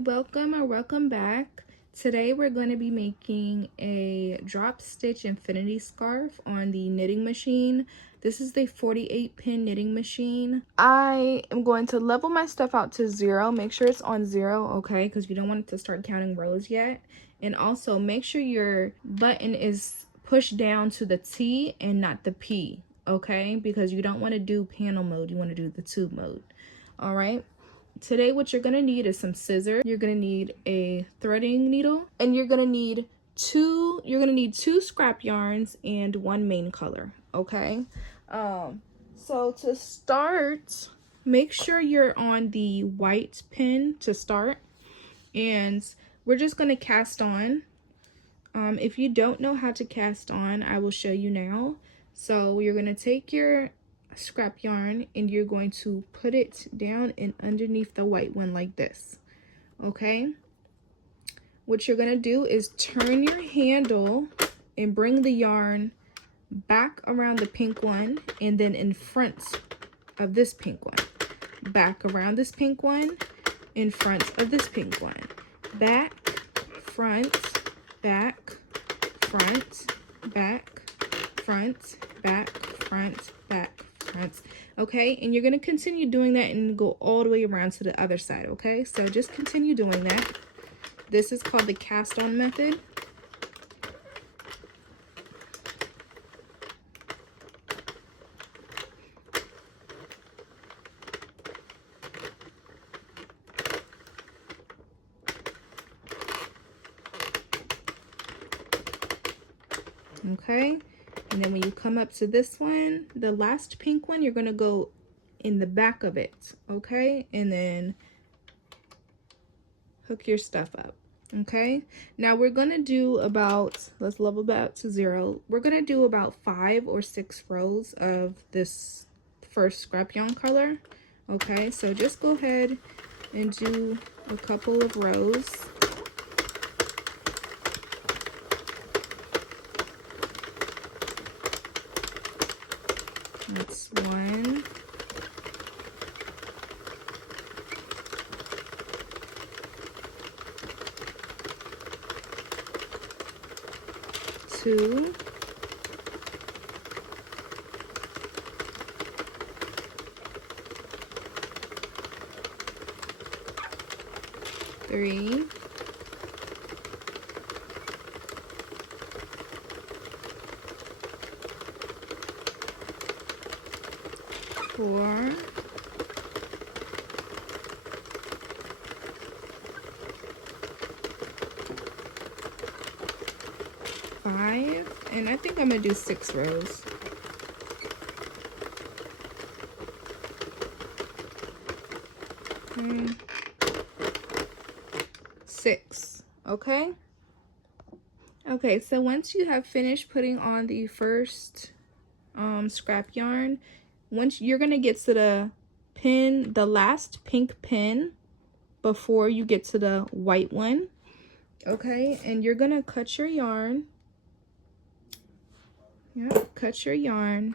welcome or welcome back. Today we're going to be making a drop stitch infinity scarf on the knitting machine. This is the 48 pin knitting machine. I am going to level my stuff out to 0. Make sure it's on 0, okay, because you don't want it to start counting rows yet. And also make sure your button is pushed down to the T and not the P, okay, because you don't want to do panel mode, you want to do the tube mode. All right. Today what you're gonna need is some scissors, you're gonna need a threading needle, and you're gonna need two scrap yarns and one main color, okay? So to start, make sure you're on the white pin to start, and we're just gonna cast on. If you don't know how to cast on, I will show you now. So you're gonna take your scrap yarn and you're going to put it down and underneath the white one like this, okay? What you're gonna do is turn your handle and bring the yarn back around the pink one and then in front of this pink one, back around this pink one, in front of this pink one, back, front, back, front, back, front, back, front, back, front. Okay, and you're going to continue doing that and go all the way around to the other side. Okay, so just continue doing that. This is called the cast on method. Okay, and then when you come up to this one, the last pink one, you're going to go in the back of it, okay? And then hook your stuff up, okay? Now we're going to do about, let's level that to 0. We're going to do about 5 or 6 rows of this first scrap yarn color, okay? So just go ahead and do a couple of rows. That's 1, 2, 3, 4, 5, and I think I'm gonna do 6 rows. Okay. 6, okay? Okay, so once you have finished putting on the first scrap yarn, once you're gonna get to the pin, the last pink pin before you get to the white one, okay? And you're gonna cut your yarn. Yep, cut your yarn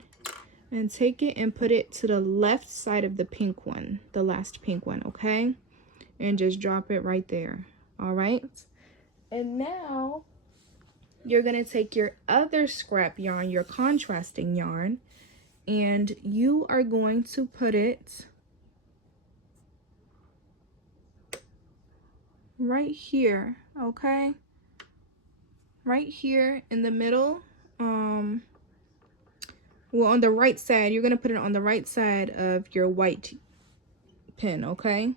and take it and put it to the left side of the pink one, the last pink one, okay? And just drop it right there, all right? And now you're gonna take your other scrap yarn, your contrasting yarn, and you are going to put it right here, okay? Right here in the middle. Well, on the right side, you're gonna put it on the right side of your white pin, okay?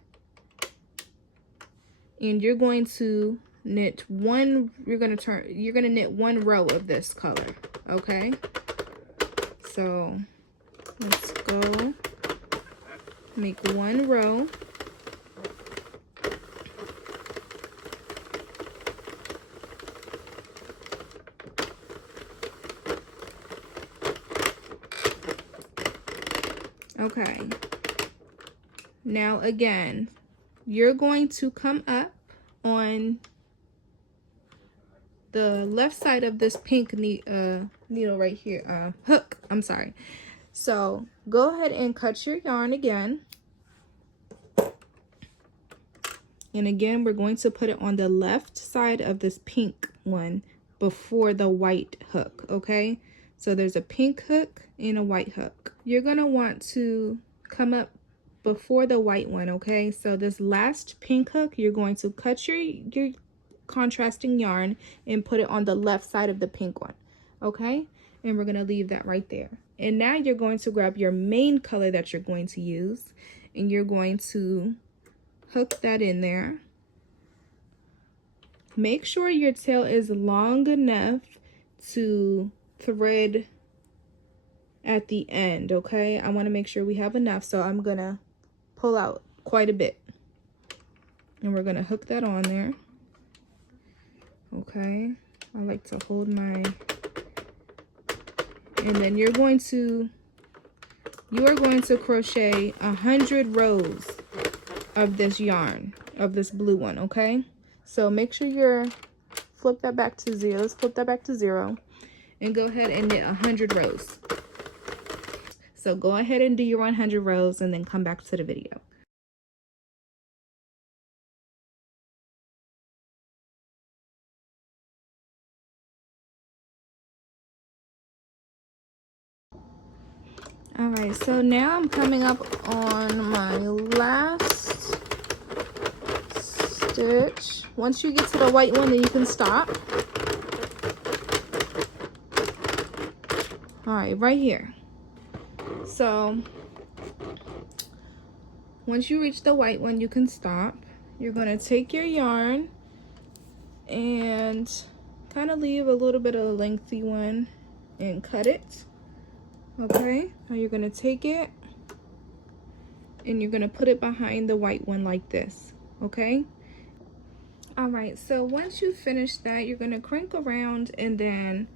And you're going to knit one, you're gonna knit 1 row of this color, okay? So let's go make 1 row. Okay, now again, you're going to come up on the left side of this pink needle right here, hook, I'm sorry. So go ahead and cut your yarn again. And again, we're going to put it on the left side of this pink one before the white hook, okay? So there's a pink hook and a white hook. You're gonna want to come up before the white one, okay? So this last pink hook, you're going to cut your contrasting yarn and put it on the left side of the pink one, okay? And we're gonna leave that right there. And now you're going to grab your main color that you're going to use, and you're going to hook that in there. Make sure your tail is long enough to thread at the end, okay? I want to make sure we have enough, so I'm gonna pull out quite a bit. And we're gonna hook that on there. Okay, I like to hold my, and then you are going to crochet 100 rows of this yarn, of this blue one, okay? So make sure you're, flip that back to 0. Let's flip that back to 0 and go ahead and knit 100 rows. So go ahead and do your 100 rows and then come back to the video. All right, so now I'm coming up on my last stitch. Once you get to the white one, then you can stop. All right, right here. So once you reach the white one, you can stop. You're gonna take your yarn and kind of leave a little bit of a lengthy one and cut it. Okay, now you're gonna take it and you're gonna put it behind the white one like this, okay? All right, so once you finish that, you're gonna crank around and then,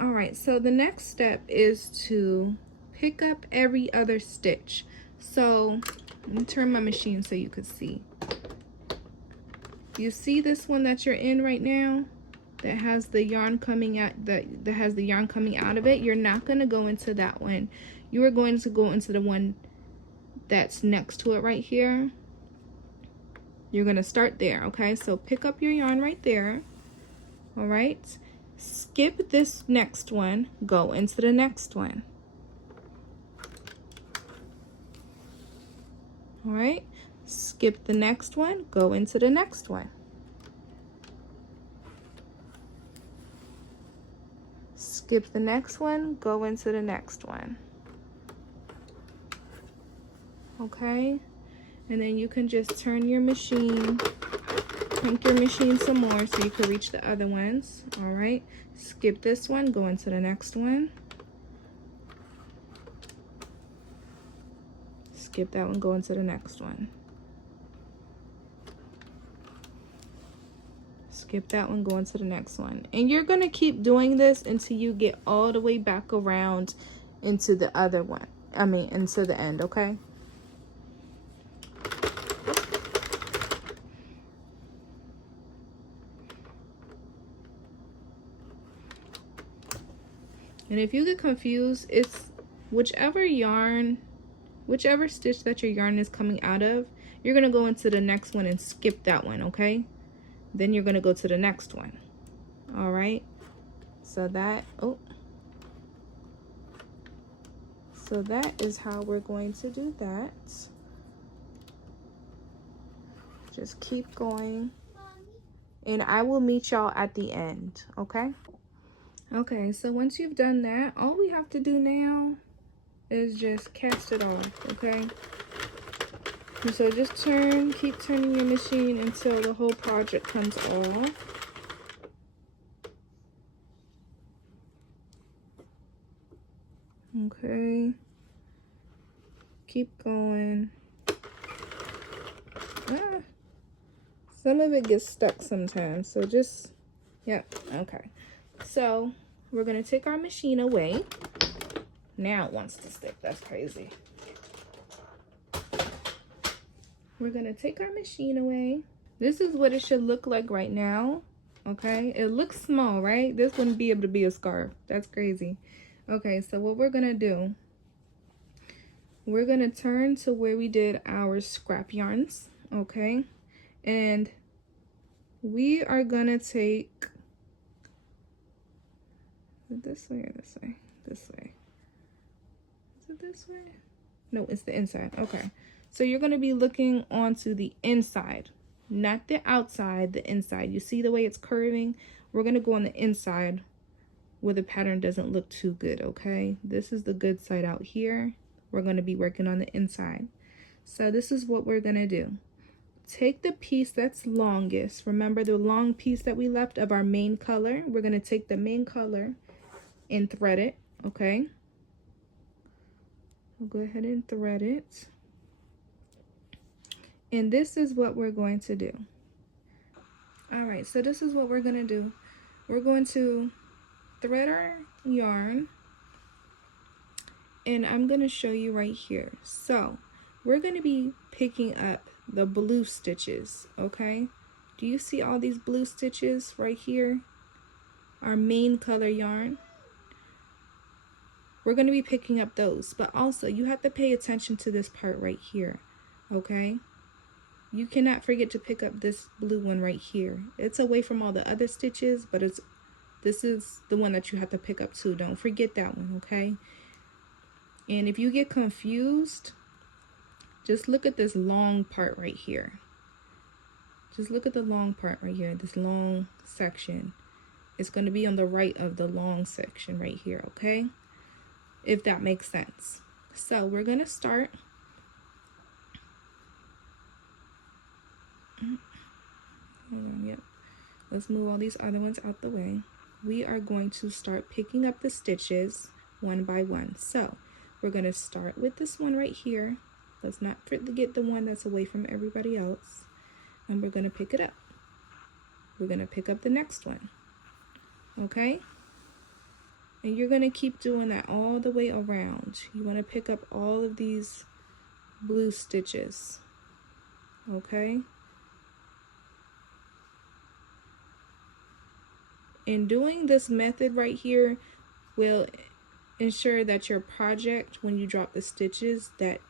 all right, so the next step is to pick up every other stitch. So let me turn my machine so you could see. You see this one that you're in right now that has the yarn coming out, that has the yarn coming out of it? You're not going to go into that one. You are going to go into the one that's next to it right here. You're going to start there, okay? So pick up your yarn right there. All right, skip this next one, go into the next one. All right, skip the next one, go into the next one. Skip the next one, go into the next one. Okay, and then you can just turn your machine, crank your machine some more so you can reach the other ones. All right, skip this one, go into the next one. Skip that one, go into the next one. Skip that one, go into the next one. And you're gonna keep doing this until you get all the way back around into the other one. Into the end, okay? And if you get confused, it's whichever stitch that your yarn is coming out of, you're gonna go into the next one and skip that one, okay? Then you're gonna go to the next one. All right, so that, so that is how we're going to do that. Just keep going and I will meet y'all at the end, okay? Okay, so once you've done that, all we have to do now is just cast it off, okay? And so just keep turning your machine until the whole project comes off. Okay. Keep going. Some of it gets stuck sometimes, so just, yep, okay. So we're gonna take our machine away. Now it wants to stick, that's crazy. We're gonna take our machine away. This is what it should look like right now, okay? It looks small, right? This wouldn't be able to be a scarf, that's crazy. Okay, so what we're gonna do, we're gonna turn to where we did our scrap yarns, okay? And we are gonna take, is it this way or this way? This way. Is it this way? No, it's the inside. Okay. So you're gonna be looking onto the inside, not the outside, the inside. You see the way it's curving? We're gonna go on the inside where the pattern doesn't look too good, okay? This is the good side out here. We're gonna be working on the inside. So this is what we're gonna do. Take the piece that's longest. Remember the long piece that we left of our main color? We're gonna take the main color and thread it, okay? We'll go ahead and thread it. And this is what we're going to do. All right, so this is what we're gonna do. We're going to thread our yarn, and I'm gonna show you right here. So we're gonna be picking up the blue stitches, okay? Do you see all these blue stitches right here? Our main color yarn. We're gonna be picking up those, but also you have to pay attention to this part right here, okay? You cannot forget to pick up this blue one right here. It's away from all the other stitches, but this is the one that you have to pick up too. Don't forget that one, okay? And if you get confused, just look at this long part right here. Just look at the long part right here, this long section. It's going to be on the right of the long section right here, okay? If that makes sense. So we're going to start. Hold on, yep. Let's move all these other ones out the way. We are going to start picking up the stitches one by one. So we're going to start with this one right here. Let's not forget the one that's away from everybody else. And we're going to pick it up. We're going to pick up the next one. Okay? And you're going to keep doing that all the way around. You want to pick up all of these blue stitches. Okay? And doing this method right here will ensure that your project, when you drop the stitches, that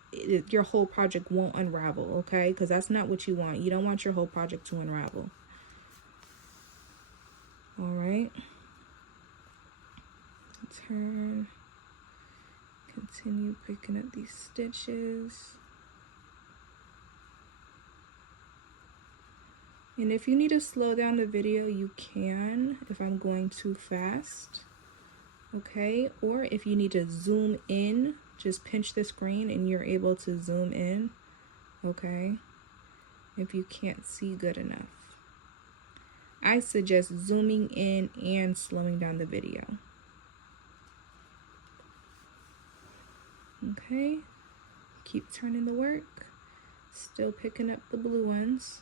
your whole project won't unravel, okay? Because that's not what you want. You don't want your whole project to unravel. All right. Turn. Continue picking up these stitches. And if you need to slow down the video, you can if I'm going too fast, okay? Or if you need to zoom in, just pinch the screen and you're able to zoom in, okay? If you can't see good enough. I suggest zooming in and slowing down the video. Okay, keep turning the work, still picking up the blue ones.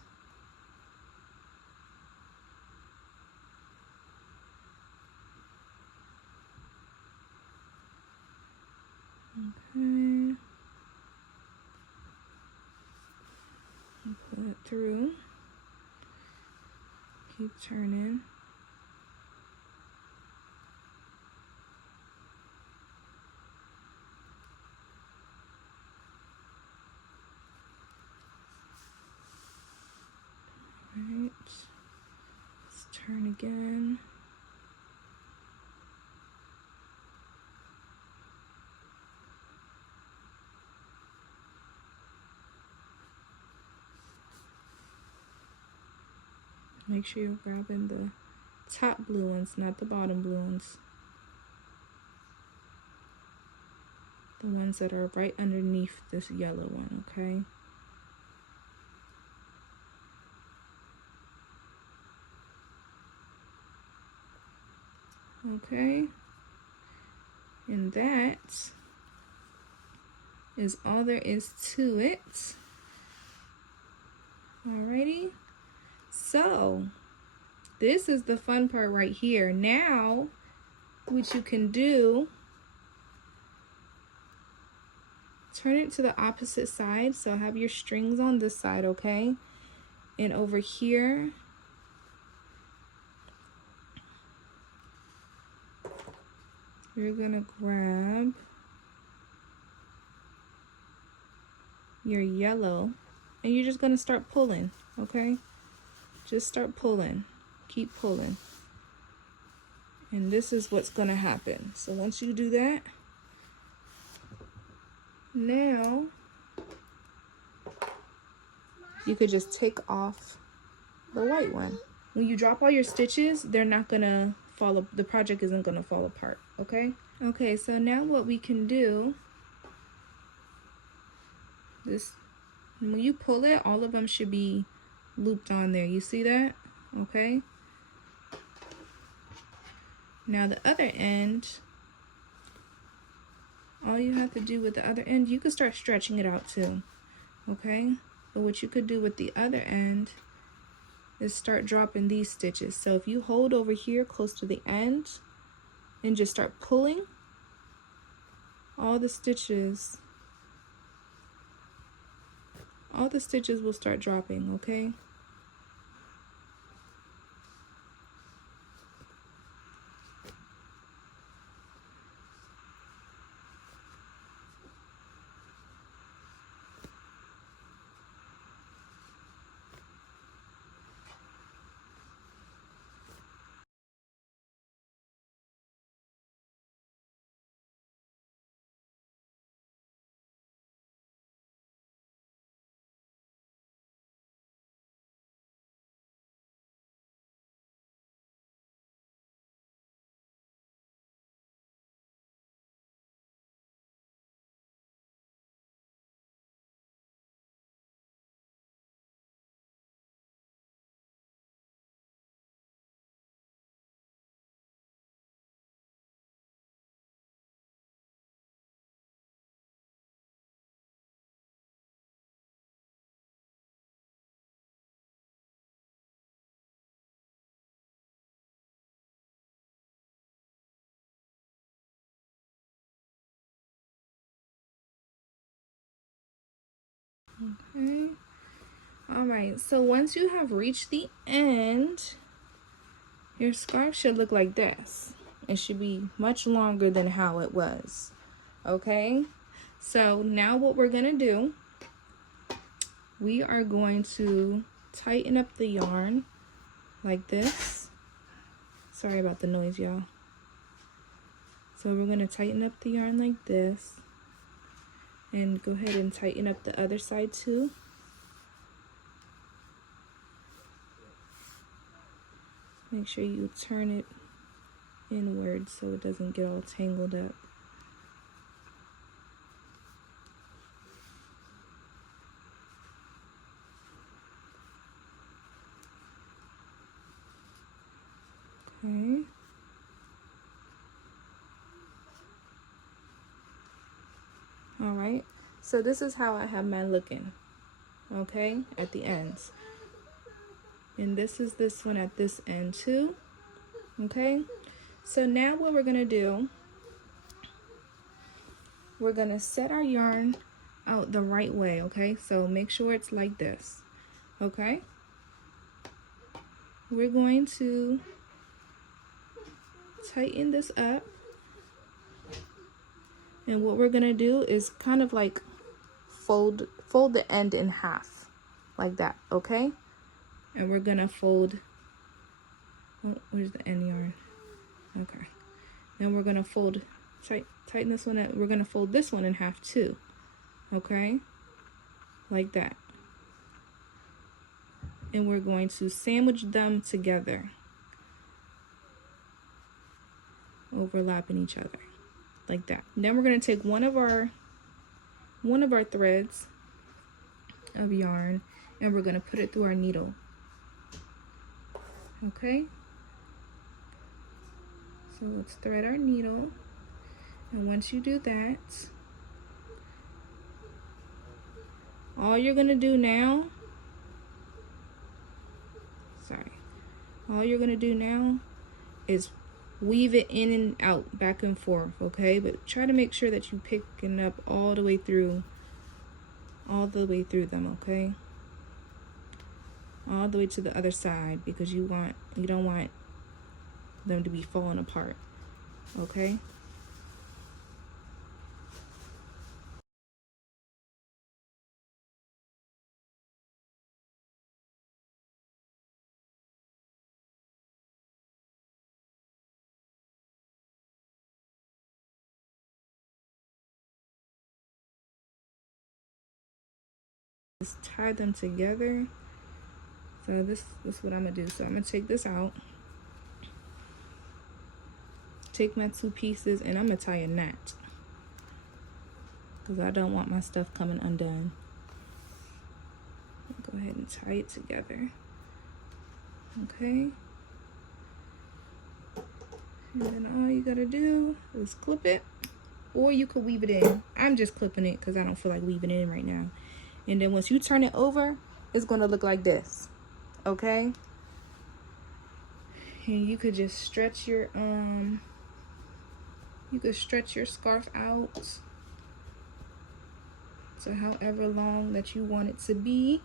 Okay, pull it through, keep turning. Right, let's turn again. Make sure you're grabbing the top blue ones, not the bottom blue ones. The ones that are right underneath this yellow one, okay? Okay, and that is all there is to it. Alrighty, so this is the fun part right here. Now, what you can do, turn it to the opposite side. So have your strings on this side, okay? And over here, you're gonna grab your yellow, and you're just going to start pulling, okay? Just start pulling. Keep pulling. And this is what's going to happen. So once you do that, now you could just take off the white one. When you drop all your stitches, they're not going to fall, the project isn't going to fall apart, okay? Okay, so now what we can do, this, when you pull it, all of them should be looped on there. You see that? Okay. Now the other end, all you have to do with the other end, you could start stretching it out too, okay? But what you could do with the other end is start dropping these stitches. So if you hold over here close to the end and just start pulling, all the stitches will start dropping, okay? Okay. All right, so once you have reached the end, your scarf should look like this. It should be much longer than how it was, okay? So now what we're gonna do, we are going to tighten up the yarn like this. Sorry about the noise, y'all. So we're gonna tighten up the yarn like this, and go ahead and tighten up the other side too. Make sure you turn it inward so it doesn't get all tangled up. Okay. All right. So this is how I have mine looking, okay, at the ends. And this is this one at this end too, okay? So now what we're gonna do, we're gonna set our yarn out the right way, okay? So make sure it's like this, okay? We're going to tighten this up. And what we're gonna do is kind of like fold the end in half, like that, okay? And we're gonna fold, oh, where's the end yarn? Okay. Then we're gonna fold, tighten this one up. We're gonna fold this one in half too, okay? Like that. And we're going to sandwich them together, overlapping each other, like that. Then we're gonna take one of our threads of yarn, and we're gonna put it through our needle, okay? So let's thread our needle, and once you do that, all you're gonna do now, all you're gonna do now is weave it in and out, back and forth, okay? But try to make sure that you picking up all the way through them, okay? All the way to the other side, because you don't want them to be falling apart, okay? Just tie them together. So this is what I'm gonna do. So I'm gonna take this out, take my 2 pieces, and I'm gonna tie a knot because I don't want my stuff coming undone. Go ahead and tie it together. Okay. And then all you gotta do is clip it, or you could weave it in. I'm just clipping it because I don't feel like weaving it in right now. And then once you turn it over, it's gonna look like this. Okay. And you could just stretch your scarf out to however long that you want it to be.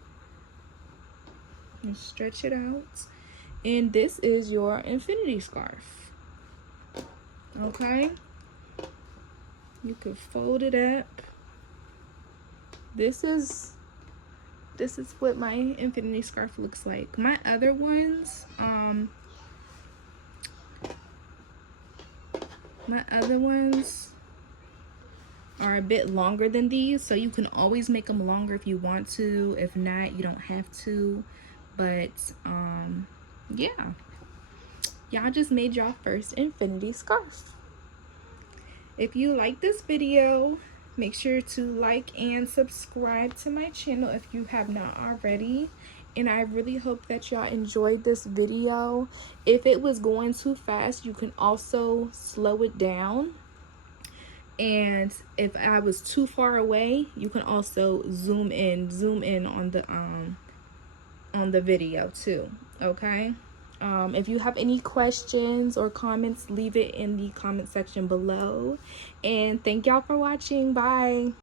And stretch it out. And this is your infinity scarf. Okay. You could fold it up. This is what my infinity scarf looks like. My other ones, are a bit longer than these, so you can always make them longer if you want to. If not, you don't have to. But yeah, y'all just made y'all first infinity scarf. If you like this video, make sure to like and subscribe to my channel if you have not already. And I really hope that y'all enjoyed this video. If it was going too fast, you can also slow it down. And if I was too far away, you can also zoom in on the video too. Okay. If you have any questions or comments, leave it in the comment section below. And thank y'all for watching. Bye.